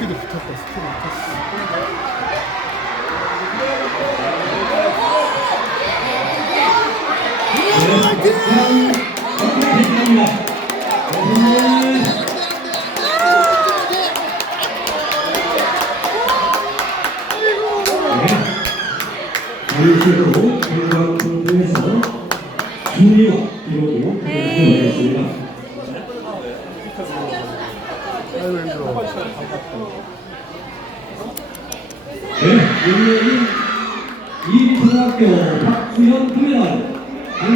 스피드 붙었다 스피드 붙었어 자유식으로 결과 공부에서 승리와 기록이 되겠습니다. 아이고 힘들어 네, 윤여인 이초등학교 박수현